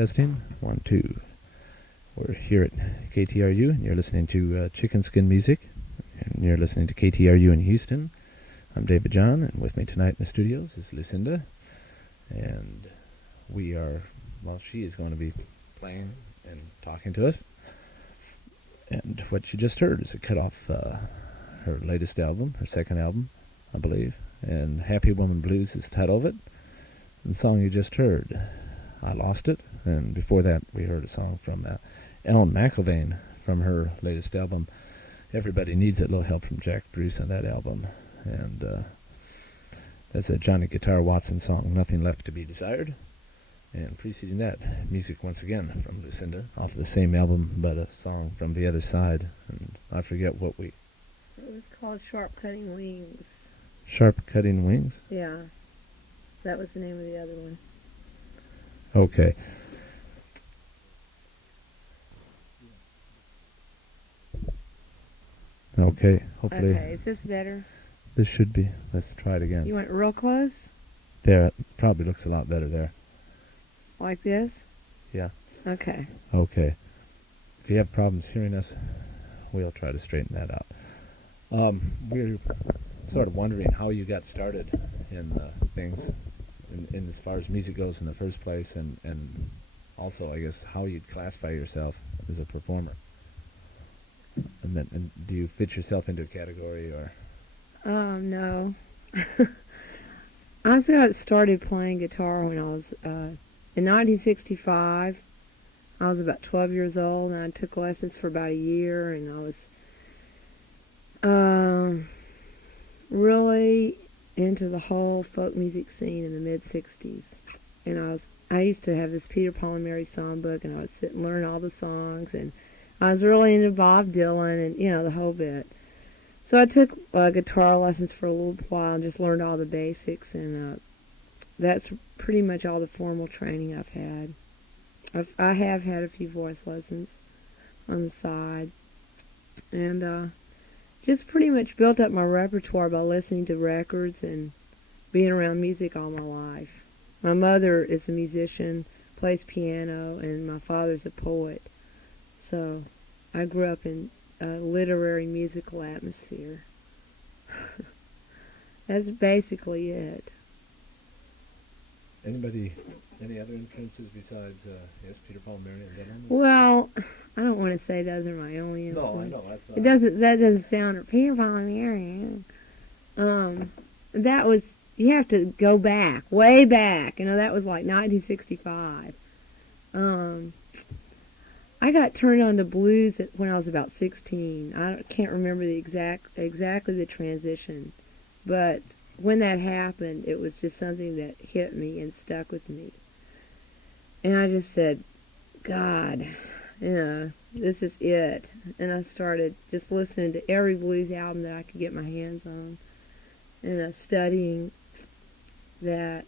Testing. 1, 2. We're here at KTRU, and you're listening to Chicken Skin Music, and you're listening to KTRU in Houston. I'm David John, and with me tonight in the studios is Lucinda, and she is going to be playing and talking to us. And what you just heard is a cut off her latest album, her second album, I believe, and Happy Woman Blues is the title of it. And the song you just heard, I Lost It, and before that we heard a song from Ellen McIlvaine from her latest album, Everybody Needs a Little Help from Jack Bruce on that album. And that's a Johnny Guitar Watson song, Nothing Left to Be Desired. And preceding that, music once again from Lucinda, off of the same album, but a song from the other side. And I forget what It was called Sharp Cutting Wings. Sharp Cutting Wings? Yeah. That was the name of the other one. Okay. Okay, hopefully. Okay, is this better? This should be. Let's try it again. You went real close? There, it probably looks a lot better there. Like this? Yeah. Okay. Okay. If you have problems hearing us, we'll try to straighten that out. We're sort of wondering how you got started in things, in as far as music goes in the first place, and also, I guess, how you'd classify yourself as a performer. And do you fit yourself into a category, or? No. I got started playing guitar when I was, in 1965. I was about 12 years old, and I took lessons for about a year, and I was really into the whole folk music scene in the mid-60s. And I used to have this Peter, Paul, and Mary songbook, and I would sit and learn all the songs, and I was really into Bob Dylan and, the whole bit. So I took guitar lessons for a little while and just learned all the basics, and that's pretty much all the formal training I've had. I have had a few voice lessons on the side, and just pretty much built up my repertoire by listening to records and being around music all my life. My mother is a musician, plays piano, and my father's a poet. So I grew up in a literary musical atmosphere. That's basically it. Any other influences besides, Peter, Paul, Mary, and Dylan? Well, I don't want to say those are my only influences. No, I know. That doesn't sound, Peter, Paul, and Mary. That was, you have to go back, way back. That was like 1965. I got turned on to blues when I was about 16. I can't remember exactly the transition, but when that happened, it was just something that hit me and stuck with me. And I just said, God, this is it. And I started just listening to every blues album that I could get my hands on, and studying a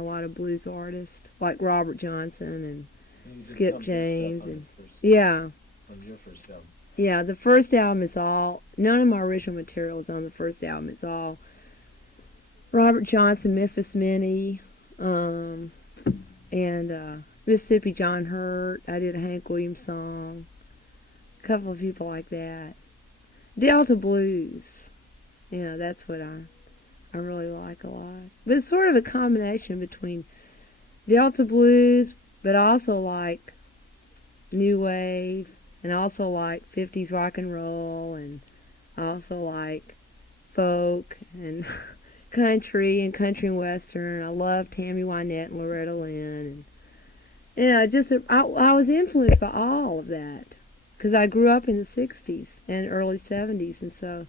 lot of blues artists like Robert Johnson and Skip James, and yeah. From your first album. Yeah, the first album is all, none of my original material is on the first album. It's all Robert Johnson, Memphis Minnie, and Mississippi John Hurt. I did a Hank Williams song, a couple of people like that. Delta Blues, that's what I really like a lot. But it's sort of a combination between Delta Blues, but also like New Wave, and also like 50s rock and roll, and also like folk and country and western. I love Tammy Wynette and Loretta Lynn, and I was influenced by all of that because I grew up in the 60s and early 70s, and so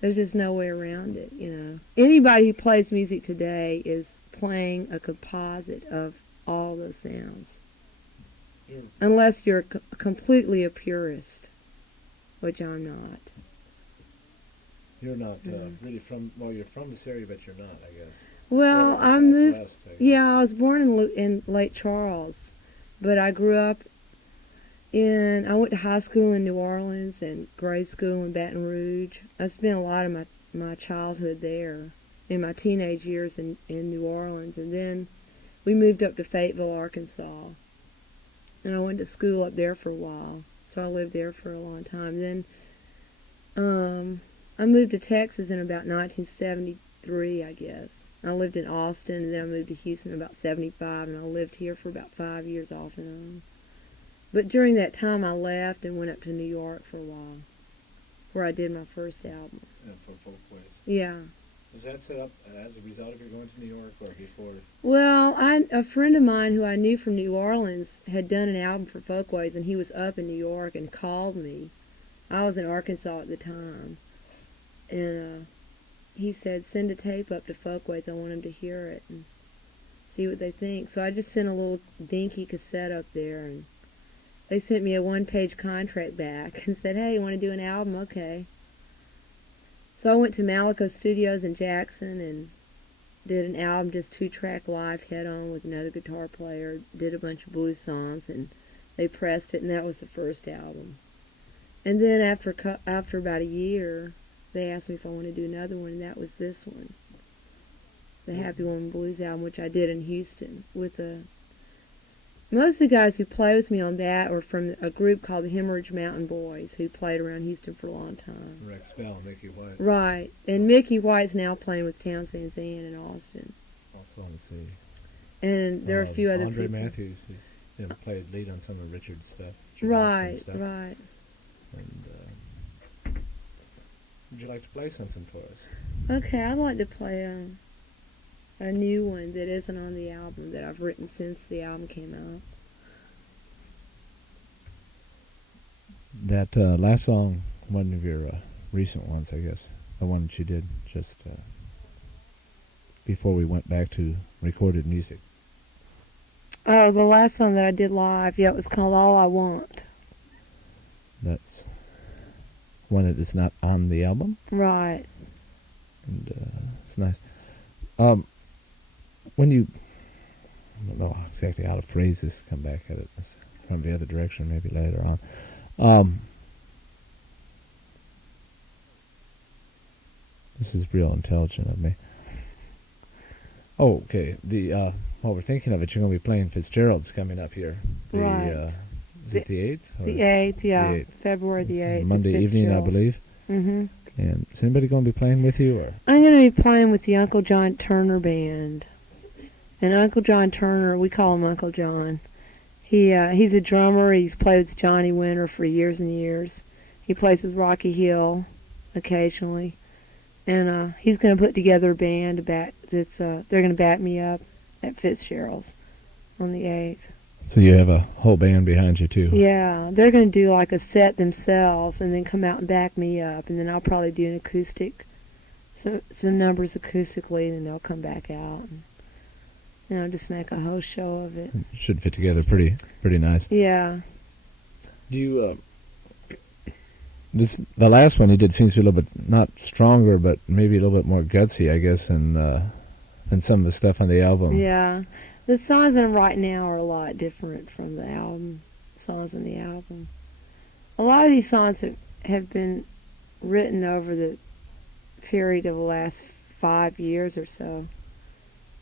there's just no way around it. Anybody who plays music today is playing a composite of all those sounds, unless you're completely a purist, which I'm not. You're not really from, you're from this area, but you're not, I guess. Well, I moved, I was born in Lake Charles, but I grew up I went to high school in New Orleans and grade school in Baton Rouge. I spent a lot of my childhood there, in my teenage years in New Orleans, and then we moved up to Fayetteville, Arkansas, and I went to school up there for a while. So I lived there for a long time. Then I moved to Texas in about 1973, I guess. I lived in Austin, and then I moved to Houston in about 75, and I lived here for about 5 years off and on. But during that time, I left and went up to New York for a while, where I did my first album. And for Folkways. Yeah. Was that set up as a result of your going to New York or before? Well, a friend of mine who I knew from New Orleans had done an album for Folkways, and he was up in New York and called me. I was in Arkansas at the time. And he said, send a tape up to Folkways. I want them to hear it and see what they think. So I just sent a little dinky cassette up there, and they sent me a one-page contract back and said, hey, you want to do an album? Okay. So I went to Malaco Studios in Jackson and did an album, just 2-track live head-on with another guitar player, did a bunch of blues songs, and they pressed it, and that was the first album. And then after about a year, they asked me if I wanted to do another one, and that was this one, the Happy Woman Blues album, which I did in Houston with most of the guys who play with me on that were from a group called the Hemorrhage Mountain Boys, who played around Houston for a long time. Rex Bell and Mickey White. Right. And Mickey White's now playing with Townsend Zan in Austin. Also on the CD. And there are a few other Andre people. Matthews, who's played lead on some of Richard's stuff. Right, stuff. right. And would you like to play something for us? Okay, I'd like to play a new one that isn't on the album that I've written since the album came out. That last song, one of your recent ones, I guess, the one that you did just before we went back to recorded music. Oh, the last song that I did live, yeah, it was called All I Want. That's one that is not on the album. Right. And it's nice. When you, I don't know exactly how to phrase this, come back at it from the other direction maybe later on. This is real intelligent of me. Oh, okay. While we're thinking of it, you're going to be playing Fitzgerald's coming up here. Right. Is it the 8th? The 8th, yeah. The 8th. February the 8th. Monday evening, I believe. Mm-hmm. And is anybody going to be playing with you? Or? I'm going to be playing with the Uncle John Turner Band. And Uncle John Turner, we call him Uncle John. He's a drummer. He's played with Johnny Winter for years and years. He plays with Rocky Hill occasionally. And he's going to put together a band they're going to back me up at Fitzgerald's on the 8th. So you have a whole band behind you, too. Yeah, they're going to do like a set themselves and then come out and back me up. And then I'll probably do an acoustic, some numbers acoustically, and then they'll come back out. And, just make a whole show of it. It should fit together pretty nice. Yeah. Do you, the last one you did seems to be a little bit, not stronger, but maybe a little bit more gutsy, I guess, than some of the stuff on the album. Yeah. The songs that I'm writing now are a lot different from the album, songs on the album. A lot of these songs have been written over the period of the last 5 years or so.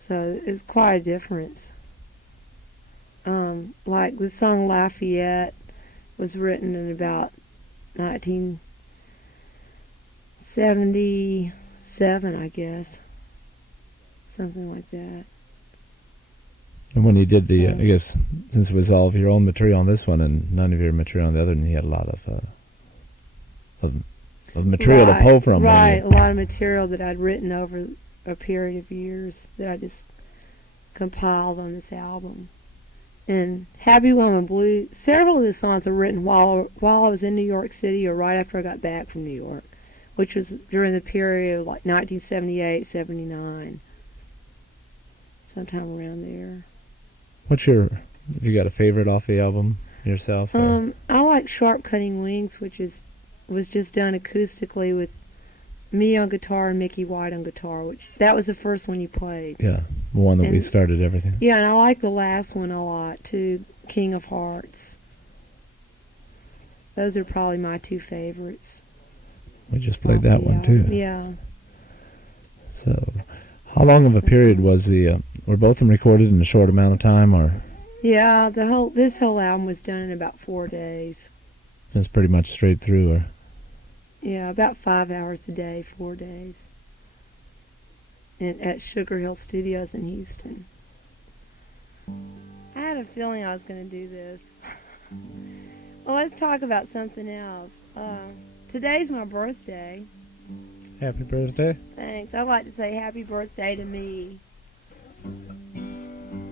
So it's quite a difference. Like the song Lafayette was written in about 1977, I guess. Something like that. And when you did I guess, since it was all of your own material on this one and none of your material on the other, and you had a lot of material to pull from. Right, a lot of material that I'd written over a period of years that I just compiled on this album. And Happy Woman Blues, several of the songs were written while I was in New York City or right after I got back from New York, which was during the period of like 1978, 79, sometime around there. Have you got a favorite off the album yourself? I like Sharp Cutting Wings, which was just done acoustically with me on guitar and Mickey White on guitar, that was the first one you played. Yeah, the one that we started everything. Yeah, and I like the last one a lot too, King of Hearts. Those are probably my two favorites. We just played that one too. Yeah. So, how long of a period was were both of them recorded in a short amount of time, or? Yeah, this whole album was done in about 4 days. That's pretty much straight through, or? Yeah, about 5 hours a day, 4 days. And at Sugar Hill Studios in Houston. I had a feeling I was going to do this. Well, let's talk about something else. Today's my birthday. Happy birthday. Thanks. I'd like to say happy birthday to me,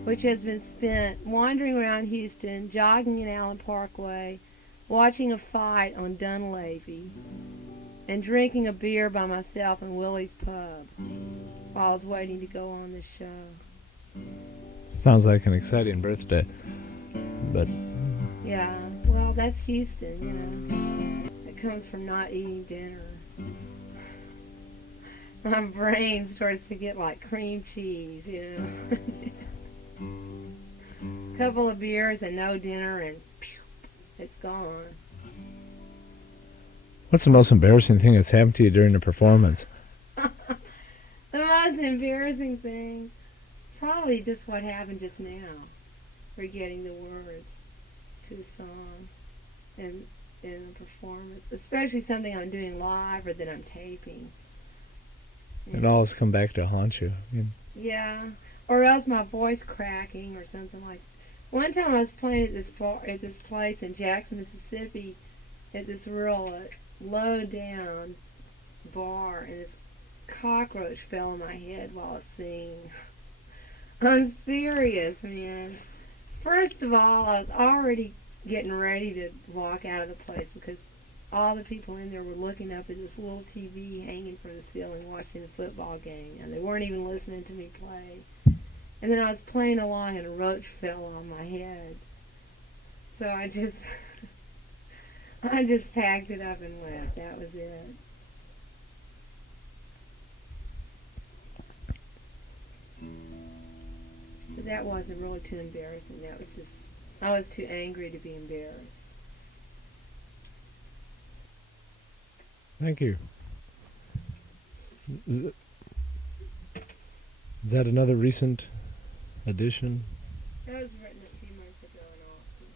which has been spent wandering around Houston, jogging in Allen Parkway, watching a fight on Dunleavy, and drinking a beer by myself in Willie's Pub while I was waiting to go on the show. Sounds like an exciting birthday, but... Yeah, well, that's Houston, you know. It comes from not eating dinner. My brain starts to get like cream cheese, you know. Couple of beers and no dinner and pew, it's gone. What's the most embarrassing thing that's happened to you during the performance? The most embarrassing thing, probably just what happened just now. Forgetting the words to a song in a performance, especially something I'm doing live or that I'm taping. It always come back to haunt you. Yeah, or else my voice cracking or something like. One time I was playing at this place in Jackson, Mississippi, at this real low down bar, and this cockroach fell on my head while I was singing. I'm serious, man. First of all, I was already getting ready to walk out of the place because all the people in there were looking up at this little TV hanging from the ceiling watching the football game, and they weren't even listening to me play. And then I was playing along and a roach fell on my head. So I just packed it up and left. That was it. But that wasn't really too embarrassing. That was just, I was too angry to be embarrassed. Thank you. Is that another recent addition? That was written a few months ago in Austin.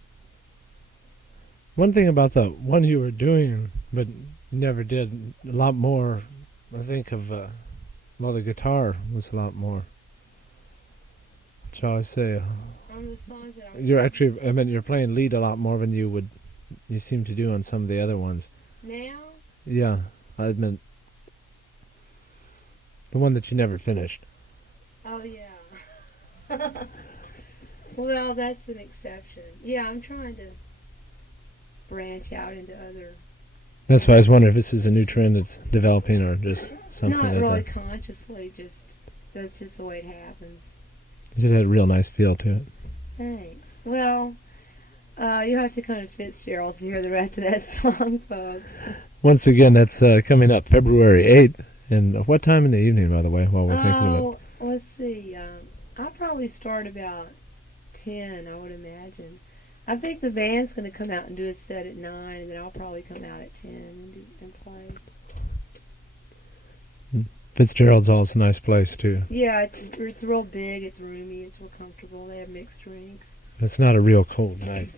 One thing about the one you were doing but never did a lot more, I think of, the guitar was a lot more, shall I say. On the songs that you're playing lead a lot more than you seem to do on some of the other ones. Now? Yeah, I admit. The one that you never finished. Oh, yeah. Well, that's an exception. Yeah, I'm trying to branch out into other... That's why I was wondering if this is a new trend that's developing or just something Not like really that. consciously, that's just the way it happens. It had a real nice feel to it. Thanks. Well, you have to come to Fitzgerald's to hear the rest of that song, folks. Once again, that's coming up February 8th. And what time in the evening, by the way, while we're thinking of it? Let's see. I'll probably start about 10, I would imagine. I think the band's going to come out and do a set at 9, and then I'll probably come out at 10 and play. Fitzgerald's always a nice place, too. Yeah, it's real big, it's roomy, it's real comfortable. They have mixed drinks. It's not a real cold night.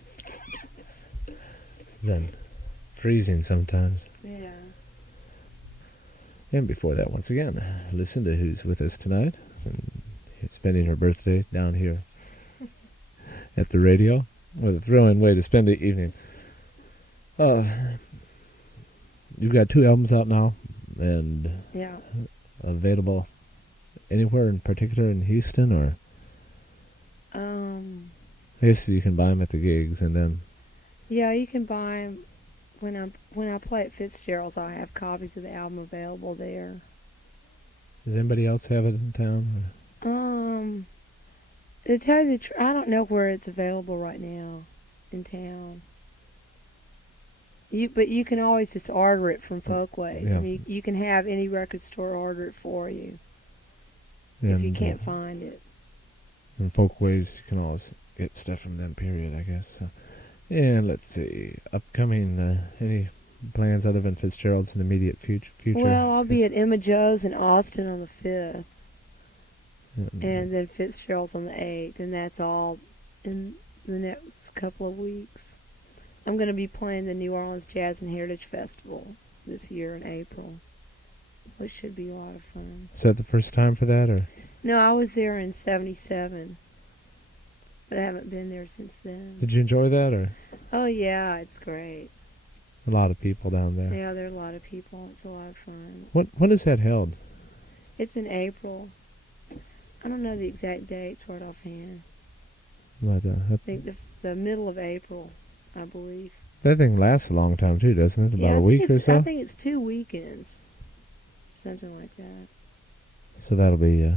Then freezing sometimes. Yeah. And before that, once again, Lucinda, who's with us tonight, and spending her birthday down here at the radio. What a thrilling way to spend the evening. You've got 2 albums out now, and Yeah. available anywhere in particular in Houston, or I guess you can buy them at the gigs, and then Yeah, you can buy them when I play at Fitzgerald's. I have copies of the album available there. does anybody else have it in town? To tell you the truth, I don't know where it's available right now in town. But you can always just order it from Folkways. Yeah. I mean, you can have any record store order it for you And, if you can't find it. in Folkways, you can always get stuff from them, period, I guess. So. And let's see, upcoming, any plans other than Fitzgerald's in the immediate future? Well, I'll be at Emma Jo's in Austin on the 5th, and then Fitzgerald's on the 8th, and that's all in the next couple of weeks. I'm going to be playing the New Orleans Jazz and Heritage Festival this year in April, which should be a lot of fun. Is that the first time for that, or? No, I was there in '77, but I haven't been there since then. Did you enjoy that, or? Oh yeah, it's great. A lot of people down there. Yeah, there are a lot of people. It's a lot of fun. When is that held? It's in April. I don't know the exact dates right offhand. I think the middle of April, I believe. That thing lasts a long time too, doesn't it? About a week or so? I think it's 2 weekends. Something like that. So that'll be,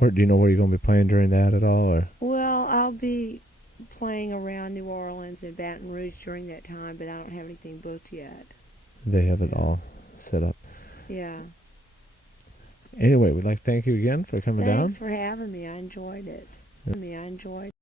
do you know where you're going to be playing during that at all, or? Well, I'll be playing around New Orleans and Baton Rouge during that time, but I don't have anything booked yet. They have it all set up. Yeah. Anyway, we'd like to thank you again for coming down. Thanks for having me. I enjoyed it.